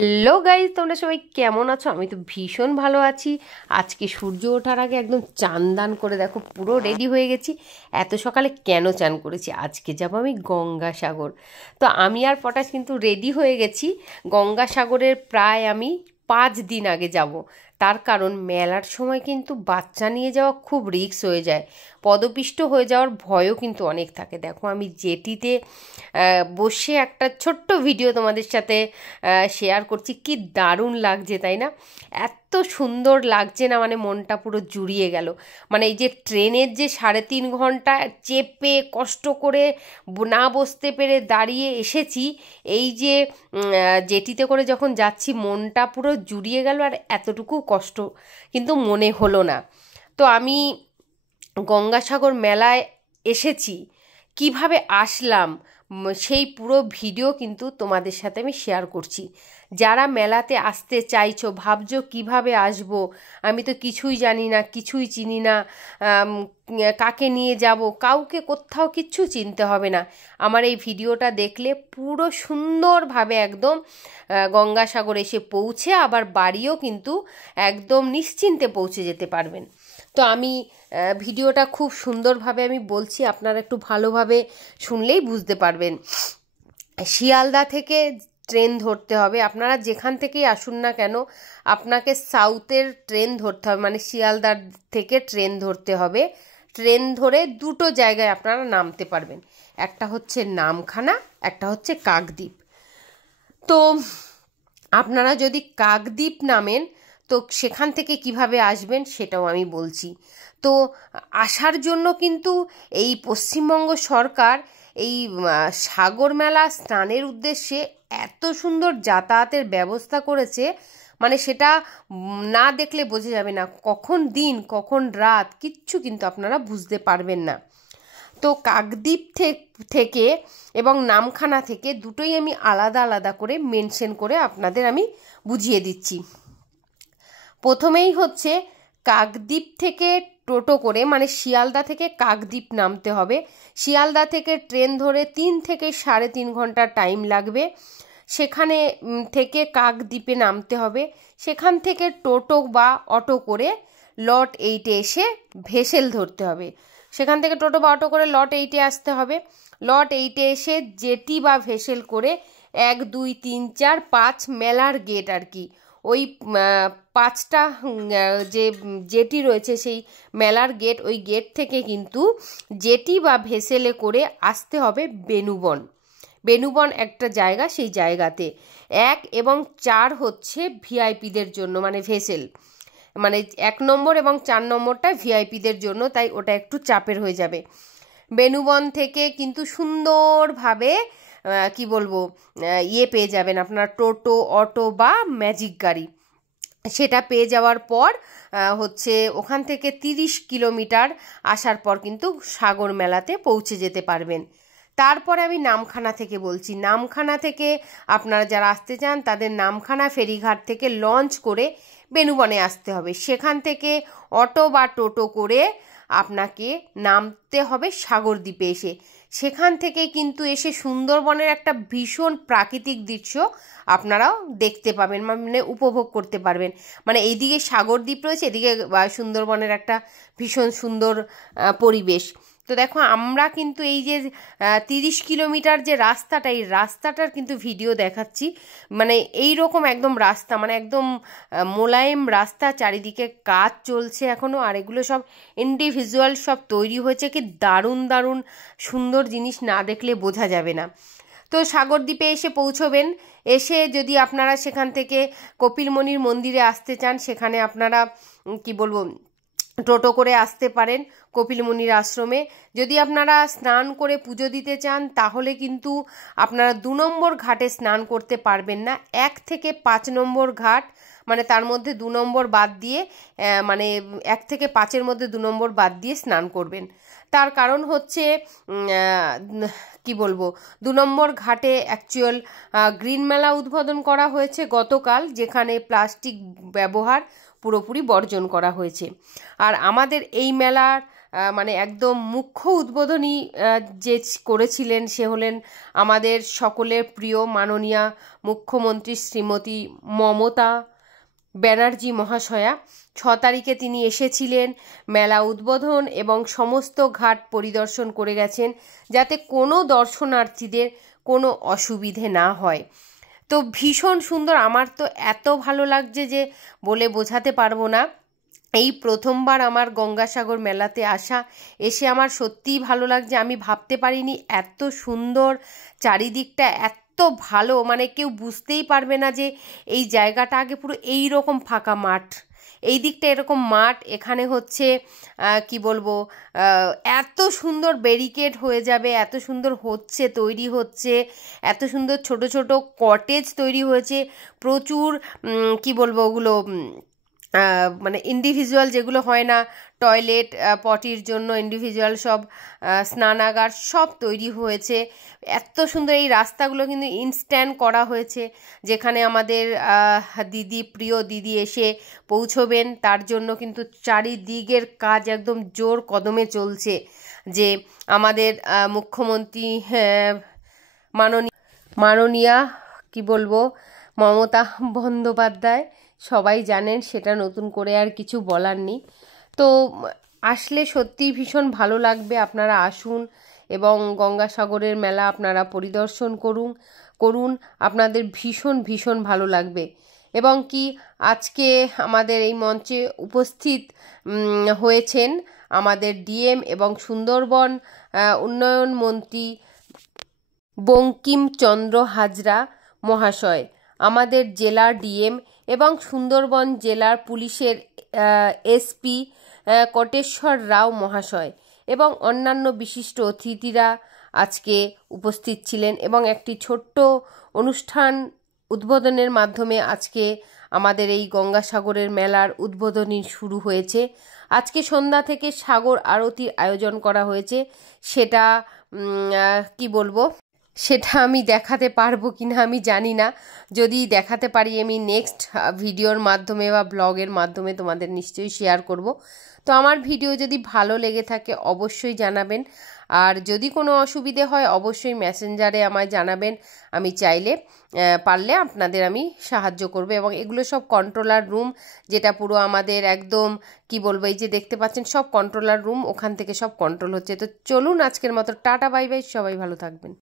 Hello guys, তোমরা সবাই কেমন আছো? আমি তো ভীষণ ভালো আছি। আজকে সূর্য ওঠার আগে একদম চান দান করে দেখো পুরো রেডি হয়ে গেছি। এত সকালে কেন চান করেছি? আজকে যাব আমি গঙ্গাসাগর। তো আমি আর পটাশ কিন্তু রেডি হয়ে গেছি। গঙ্গাসাগরের প্রায় আমি 5 দিন আগে যাব। তার কারণ মেলার সময় কিন্তু বাচ্চা নিয়ে যাওয়া খুব রিস্ক হয়ে যায়, পদপিষ্ট হয়ে যাওয়ার ভয়ও কিন্তু অনেক থাকে। দেখো আমি জেটিতে বসে একটা ছোট্ট ভিডিও তোমাদের সাথে শেয়ার করছি। কি দারুণ লাগছে তাই না? এত সুন্দর লাগছে না, মানে মনটা পুরো জুড়িয়ে গেল। মানে এই যে ট্রেনের যে 3.5 ঘন্টা চেপে কষ্ট করে না বসতে পেরে দাঁড়িয়ে এসেছি, এই যে জেটিতে করে যখন যাচ্ছি মনটা পুরো জুড়িয়ে গেল, আর এতটুকু কষ্ট কিন্তু মনে হলো না। তো আমি গঙ্গাসাগর মেলায় এসেছি, কিভাবে আসলাম সেই পুরো ভিডিও কিন্তু তোমাদের সাথে আমি শেয়ার করছি। যারা মেলাতে আসতে চাইছো, ভাবছো কিভাবে আসব, আমি তো কিছুই জানি না, কিছুই চিনি না, আম, কাকে নিয়ে যাব, কাউকে কোথাও কিচ্ছু চিনতে হবে না। আমার এই ভিডিওটা দেখলে পুরো সুন্দরভাবে একদম গঙ্গাসাগর এসে পৌঁছে আবার বাড়িও কিন্তু একদম নিশ্চিন্তে পৌঁছে যেতে পারবেন। তো আমি ভিডিওটা খুব সুন্দরভাবে আমি বলছি, আপনারা একটু ভালোভাবে শুনলেই বুঝতে পারবেন। শিয়ালদা থেকে ট্রেন ধরতে হবে। আপনারা যেখান থেকেই আসুন না কেন, আপনাকে সাউথের ট্রেন ধরতে হবে, মানে শিয়ালদার থেকে ট্রেন ধরতে হবে। ট্রেন ধরে দুটো জায়গায় আপনারা নামতে পারবেন, একটা হচ্ছে নামখানা, একটা হচ্ছে কাকদ্বীপ। তো আপনারা যদি কাকদ্বীপ নামেন, তো সেখান থেকে কিভাবে আসবেন সেটাও আমি বলছি। তো আসার জন্য কিন্তু এই পশ্চিমবঙ্গ সরকার এই সাগর মেলা স্নানের উদ্দেশ্যে এত সুন্দর যাতায়াতের ব্যবস্থা করেছে, মানে সেটা না দেখলে বোঝা যাবে না। কখন দিন কখন রাত কিচ্ছু কিন্তু আপনারা বুঝতে পারবেন না। তো কাকদ্বীপ থেকে এবং নামখানা থেকে দুটোই আমি আলাদা আলাদা করে মেনশন করে আপনাদের আমি বুঝিয়ে দিচ্ছি। প্রথমেই হচ্ছে কাকদ্বীপ থেকে টোটো করে, মানে শিয়ালদা থেকে কাকদ্বীপ নামতে হবে। শিয়ালদা থেকে ট্রেন ধরে 3 থেকে 3.5 ঘন্টা টাইম লাগবে। সেখানে থেকে কাকদ্বীপে নামতে হবে। সেখান থেকে টোটো বা অটো করে লট 8-এ এসে ভেসেল ধরতে হবে। সেখান থেকে টোটো বা অটো করে লট 8-এ আসতে হবে। লট 8-এ এসে জেটি বা ভেসেল করে 1, 2, 3, 4, 5 মেলার গেট আর কি, ওই 5টা যে জেটি রয়েছে সেই মেলার গেট, ওই গেট থেকে কিন্তু জেটি বা ভেসেলে করে আসতে হবে বেনুবন। বেনুবন একটা জায়গা, সেই জায়গাতে 1 এবং 4 হচ্ছে ভিআইপিদের জন্য, মানে ভেসেল, মানে 1 নম্বর এবং 4 নম্বরটা ভিআইপিদের জন্য, তাই ওটা একটু চাপের হয়ে যাবে। বেনুবন থেকে কিন্তু সুন্দরভাবে কি বলবো পেয়ে যাবেন আপনার টোটো, অটো বা ম্যাজিক গাড়ি। সেটা পেয়ে যাওয়ার পর হচ্ছে ওখান থেকে 30 কিলোমিটার আসার পর কিন্তু সাগর মেলাতে পৌঁছে যেতে পারবেন। তারপরে আমি নামখানা থেকে বলছি। নামখানা থেকে আপনারা যারা আসতে চান তাদের নামখানা ফেরিঘাট থেকে লঞ্চ করে বেনুবনে আসতে হবে। সেখান থেকে অটো বা টোটো করে আপনাকে নামতে হবে সাগরদ্বীপে এসে। সেখান থেকে কিন্তু এসে সুন্দরবনের একটা ভীষণ প্রাকৃতিক দৃশ্য আপনারাও দেখতে পাবেন, মানে উপভোগ করতে পারবেন। মানে এইদিকে সাগরদ্বীপ রয়েছে, এদিকে সুন্দরবনের একটা ভীষণ সুন্দর পরিবেশ। তো দেখো আমরা কিন্তু এই যে 30 কিলোমিটার যে রাস্তাটা, এই রাস্তাটার কিন্তু ভিডিও দেখাচ্ছি। মানে এই রকম একদম রাস্তা, মানে একদম মোলায়েম রাস্তা, চারিদিকে কাজ চলছে এখনও, আর এগুলো সব ইন্ডিভিজুয়াল সব তৈরি হয়েছে। কি দারুণ দারুণ সুন্দর জিনিস, না দেখলে বোঝা যাবে না। তো সাগরদ্বীপে এসে পৌঁছবেন। এসে যদি আপনারা সেখান থেকে কপিলমুনির মন্দিরে আসতে চান, সেখানে আপনারা কি বলবো টোটো করে আসতে পারেন কপিলমুনির আশ্রমে। যদি আপনারা স্নান করে পুজো দিতে চান তাহলে কিন্তু আপনারা 2 নম্বর ঘাটে স্নান করতে পারবেন না। 1 থেকে 5 নম্বর ঘাট, মানে তার মধ্যে 2 নম্বর বাদ দিয়ে, মানে 1 থেকে 5-এর মধ্যে 2 নম্বর বাদ দিয়ে স্নান করবেন। তার কারণ হচ্ছে কি বলবো 2 নম্বর ঘাটে অ্যাকচুয়াল গ্রিন মেলা উদ্বোধন করা হয়েছে গতকাল, যেখানে প্লাস্টিক ব্যবহার পুরোপুরি বর্জন করা হয়েছে। আর আমাদের এই মেলার মানে একদম মুখ্য উদ্বোধনী যে করেছিলেন সে হলেন আমাদের সকলের প্রিয় মাননীয়া মুখ্যমন্ত্রী শ্রীমতী মমতা ব্যানার্জি মহাশয়া। 6 তারিখে তিনি এসেছিলেন, মেলা উদ্বোধন এবং সমস্ত ঘাট পরিদর্শন করে গেছেন যাতে কোনো দর্শনার্থীদের কোনো অসুবিধে না হয়। তো ভীষণ সুন্দর, আমার তো এত ভালো লাগছে যে বলে বোঝাতে পারবো না। এই প্রথমবার আমার গঙ্গাসাগর মেলাতে আসা, এসে আমার সত্যিই ভালো লাগছে। আমি ভাবতে পারিনি এত সুন্দর, চারিদিকটা এত ভালো, মানে কেউ বুঝতেই পারবে না যে এই জায়গাটা আগে পুরো এই রকম ফাঁকা মাঠ, এই দিকটা এরকম মাঠ, এখানে হচ্ছে কি বলবো, এত সুন্দর ব্যারিকেড হয়ে যাবে, এত সুন্দর হচ্ছে, তৈরি হচ্ছে, এত সুন্দর ছোট ছোট কটেজ তৈরি হয়েছে, প্রচুর কি বলবো ওগুলো মানে ইন্ডিভিজুয়াল যেগুলো হয় না, টয়লেট পটির জন্য ইন্ডিভিজুয়াল সব স্নানাগার সব তৈরি হয়েছে। এত সুন্দর এই রাস্তাগুলো কিন্তু ইনস্ট্যান্ট করা হয়েছে, যেখানে আমাদের দিদি, প্রিয় দিদি এসে পৌঁছবেন তার জন্য কিন্তু চারিদিকের কাজ একদম জোর কদমে চলছে। যে আমাদের মুখ্যমন্ত্রী মাননীয়া কি বলবো মমতা বন্দ্যোপাধ্যায়, সবাই জানেন, সেটা নতুন করে আর কিছু বলার নেই। তো আসলে সত্যিই ভীষণ ভালো লাগবে, আপনারা আসুন এবং গঙ্গাসাগরের মেলা আপনারা পরিদর্শন করুন, আপনাদের ভীষণ ভীষণ ভালো লাগবে। এবং কি আজকে আমাদের এই মঞ্চে উপস্থিত হয়েছেন আমাদের ডিএম এবং সুন্দরবন উন্নয়ন মন্ত্রী বঙ্কিমচন্দ্র হাজরা মহাশয়, আমাদের জেলার ডিএম এবং সুন্দরবন জেলার পুলিশের এসপি কোটেশ্বর রাও মহাশয় এবং অন্যান্য বিশিষ্ট অতিথিরা আজকে উপস্থিত ছিলেন। এবং একটি ছোট্ট অনুষ্ঠান উদ্বোধনের মাধ্যমে আজকে আমাদের এই গঙ্গাসাগরের মেলার উদ্বোধনী শুরু হয়েছে। আজকে সন্ধ্যা থেকে সাগর আরতির আয়োজন করা হয়েছে, সেটা কি বলবো, সেটা আমি দেখাতে পারবো কি না আমি জানি না। যদি দেখাতে পারি আমি নেক্সট ভিডিওর মাধ্যমে বা ব্লগের মাধ্যমে তোমাদের নিশ্চয়ই শেয়ার করব। তো আমার ভিডিও যদি ভালো লেগে থাকে অবশ্যই জানাবেন, আর যদি কোনো অসুবিধে হয় অবশ্যই মেসেঞ্জারে আমায় জানাবেন, আমি চাইলে পারলে আপনাদের আমি সাহায্য করব। এবং এগুলো সব কন্ট্রোলার রুম, যেটা পুরো আমাদের একদম কি বলবো, এই যে দেখতে পাচ্ছেন সব কন্ট্রোলার রুম, ওখান থেকে সব কন্ট্রোল হচ্ছে। তো চলুন আজকের মতো টাটা, বাই বাই, সবাই ভালো থাকবেন।